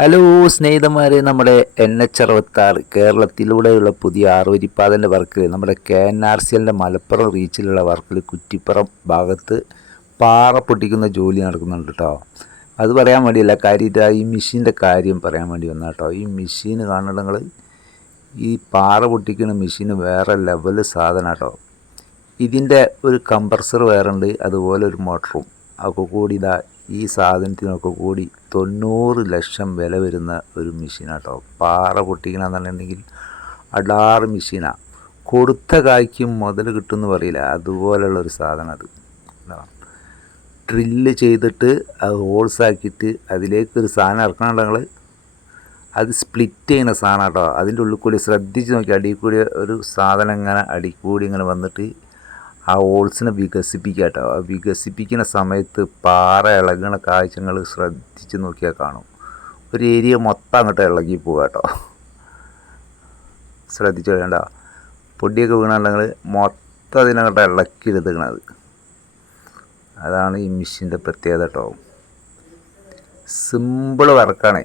Hello സ്നേഹിതന്മാരെ, നമ്മുടെ NH66 കേരളത്തിലൂടെയുള്ള പുതിയ ആറുവരിപ്പാതൻ്റെ വർക്കിൽ നമ്മുടെ KNRCL മലപ്പുറം റീച്ചിലുള്ള വർക്കിൽ കുറ്റിപ്പുറം ഭാഗത്ത് പാറ പൊട്ടിക്കുന്ന ജോലി നടക്കുന്നുണ്ട് കേട്ടോ. അത് പറയാൻ വേണ്ടിയല്ല, കാര്യമായിട്ട് ഈ മെഷീൻ്റെ കാര്യം പറയാൻ വേണ്ടി വന്ന കേട്ടോ. ഈ മെഷീൻ കാണുന്നത് ഈ പാറ പൊട്ടിക്കുന്ന മെഷീന് വേറെ ലെവൽ സാധനം കേട്ടോ. ഇതിൻ്റെ ഒരു കംപ്രസർ വേറെ ഉണ്ട്, അതുപോലെ ഒരു മോട്ടറും ഒക്കെ കൂടി ഈ സാധനത്തിനൊക്കെ കൂടി 90 ലക്ഷം വില വരുന്ന ഒരു മെഷീനാട്ടോ. പാറ പൊട്ടിക്കണമെന്നുണ്ടെങ്കിൽ അടാറ് മെഷീനാണ്. കൊടുത്ത കായ്ക്ക് മുതൽ കിട്ടുമെന്ന് പറയില്ല, അതുപോലെയുള്ള ഒരു സാധനം അത്. ഡ്രില്ല് ചെയ്തിട്ട് അത് ഹോൾസാക്കിയിട്ട് അതിലേക്കൊരു സാധനം ഇറക്കണുണ്ടെങ്കിൽ അത് സ്പ്ലിറ്റ് ചെയ്യുന്ന സാധനം കേട്ടോ. അതിൻ്റെ ഉള്ളിൽ കൂടി ശ്രദ്ധിച്ച് നോക്കി, അടിയിൽ കൂടി ഒരു സാധനം ഇങ്ങനെ അടിയിൽ കൂടി ഇങ്ങനെ വന്നിട്ട് ആ ഹോൾസിനെ വികസിപ്പിക്കുക കേട്ടോ. ആ വികസിപ്പിക്കുന്ന സമയത്ത് പാറ ഇളകണ കാഴ്ചകൾ ശ്രദ്ധിച്ച് നോക്കിയാൽ കാണും. ഒരു ഏരിയ മൊത്തം അങ്ങോട്ട് ഇളകി പോവുക കേട്ടോ. ശ്രദ്ധിച്ചു വേണ്ട, പൊടിയൊക്കെ വീണുണ്ടെങ്കിൽ മൊത്തം അതിനങ്ങോട്ട് ഇളക്കി എടുക്കണത്. അതാണ് ഈ മെഷീൻ്റെ പ്രത്യേകത കേട്ടോ. സിമ്പിൾ വർക്കാണ്.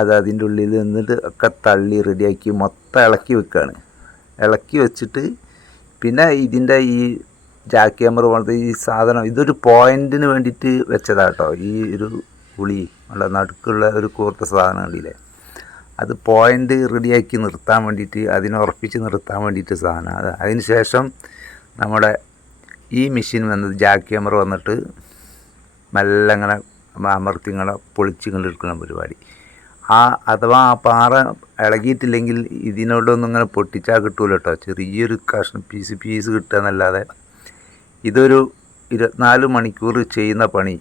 അത് അതിൻ്റെ ഉള്ളിൽ നിന്നിട്ട് ഒക്കെ തള്ളി റെഡിയാക്കി മൊത്തം ഇളക്കി വെക്കുകയാണ്. ഇളക്കി വെച്ചിട്ട് പിന്നെ ഇതിൻ്റെ ഈ ജാക്ക് ഹാമർ പോലത്തെ ഈ സാധനം ഇതൊരു പോയിൻറ്റിന് വേണ്ടിയിട്ട് വെച്ചതാണ് കേട്ടോ. ഈ ഒരു ഉളി ഉള്ള നടുക്കുള്ള ഒരു കൂർത്ത സാധനം കണ്ടില്ലേ, അത് പോയിൻ്റ് റെഡിയാക്കി നിർത്താൻ വേണ്ടിയിട്ട്, അതിനെ ഉറപ്പിച്ച് നിർത്താൻ വേണ്ടിയിട്ട് സാധനം. അതിന് ശേഷം നമ്മുടെ ഈ മെഷീൻ വന്നത് ജാക്ക് ഹാമർ വന്നിട്ട് മെല്ലെ ഇങ്ങനെ അമർത്തി ഇങ്ങനെ പൊളിച്ച് കൊണ്ടിരിക്കുന്ന പരിപാടി. അഥവാ ആ പാറ ഇളകിയിട്ടില്ലെങ്കിൽ ഇതിനോടൊന്നും ഇങ്ങനെ പൊട്ടിച്ചാൽ കിട്ടൂല കേട്ടോ. ചെറിയൊരു കഷ്ണം പീസ് കിട്ടുക എന്നല്ലാതെ ഇതൊരു 24 മണിക്കൂർ ചെയ്യുന്ന പണി.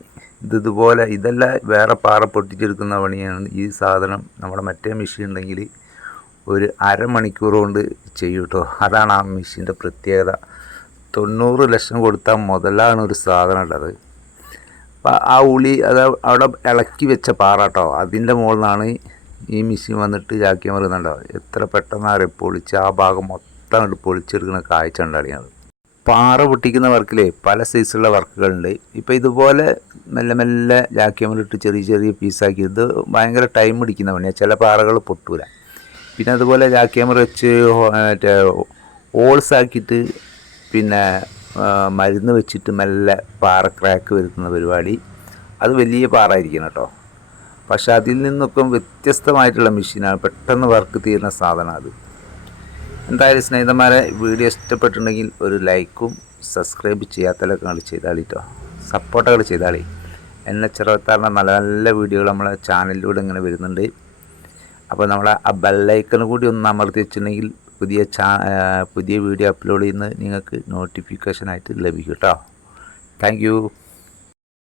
ഇതുപോലെ ഇതല്ല, വേറെ പാറ പൊട്ടിച്ചെടുക്കുന്ന പണിയാണ് ഈ സാധനം. നമ്മുടെ മറ്റേ മെഷീൻ ഉണ്ടെങ്കിൽ ഒരു അരമണിക്കൂർ കൊണ്ട് ചെയ്യും കേട്ടോ. അതാണ് ആ മെഷീൻ്റെ പ്രത്യേകത. 90 ലക്ഷം കൊടുത്താൽ മുതലാണ് ഒരു സാധനം ഉള്ളത്. അപ്പം ആ ഉളി അത് അവിടെ ഇളക്കി വെച്ച പാറ കേട്ടോ, അതിൻ്റെ മുകളിൽ നിന്നാണ് ഈ മെഷീൻ വന്നിട്ട് ജാക്കി മറുന്നുണ്ടോ. എത്ര പെട്ടെന്ന് പൊളിച്ച് ആ ഭാഗം മൊത്തം അങ്ങോട്ട് പൊളിച്ചെടുക്കുന്ന കാഴ്ച ഉണ്ടാടിയാണ്. പാറ പൊട്ടിക്കുന്ന വർക്കിൽ പല സൈസുള്ള വർക്കുകളുണ്ട്. ഇപ്പോൾ ഇതുപോലെ മെല്ലെ മെല്ലെ ജാക്കി മറിട്ട് ചെറിയ പീസാക്കി, ഇത് ഭയങ്കര ടൈം പിടിക്കുന്ന പണിയാണ്. ചില പാറകൾ പൊട്ടൂല. പിന്നെ അതുപോലെ ജാക്കി മറി വെച്ച് മറ്റേ ഹോൾസാക്കിയിട്ട് പിന്നെ മരുന്ന് വെച്ചിട്ട് മെല്ലെ പാറ ക്രാക്ക് വരുത്തുന്ന പരിപാടി. അത് വലിയ പാറായിരിക്കണം കേട്ടോ. പക്ഷെ അതിൽ നിന്നൊക്കെ വ്യത്യസ്തമായിട്ടുള്ള മെഷീനാണ്, പെട്ടെന്ന് വർക്ക് തീരുന്ന സാധനം അത്. എന്തായാലും സ്നേഹിതന്മാരെ, വീഡിയോ ഇഷ്ടപ്പെട്ടിട്ടുണ്ടെങ്കിൽ ഒരു ലൈക്കും സബ്സ്ക്രൈബ് ചെയ്യാത്തതൊക്കെ നിങ്ങൾ ചെയ്താളി കേട്ടോ. സപ്പോർട്ടുകൾ ചെയ്താളി. NH66 നല്ല നല്ല വീഡിയോകൾ നമ്മളെ ചാനലിലൂടെ ഇങ്ങനെ വരുന്നുണ്ട്. അപ്പോൾ നമ്മളെ ആ ബെല്ലൈക്കൺ കൂടി ഒന്ന് അമർത്തി വെച്ചിട്ടുണ്ടെങ്കിൽ പുതിയ വീഡിയോ അപ്ലോഡ് ചെയ്യുന്നത് നിങ്ങൾക്ക് നോട്ടിഫിക്കേഷനായിട്ട് ലഭിക്കും കേട്ടോ. Thank you.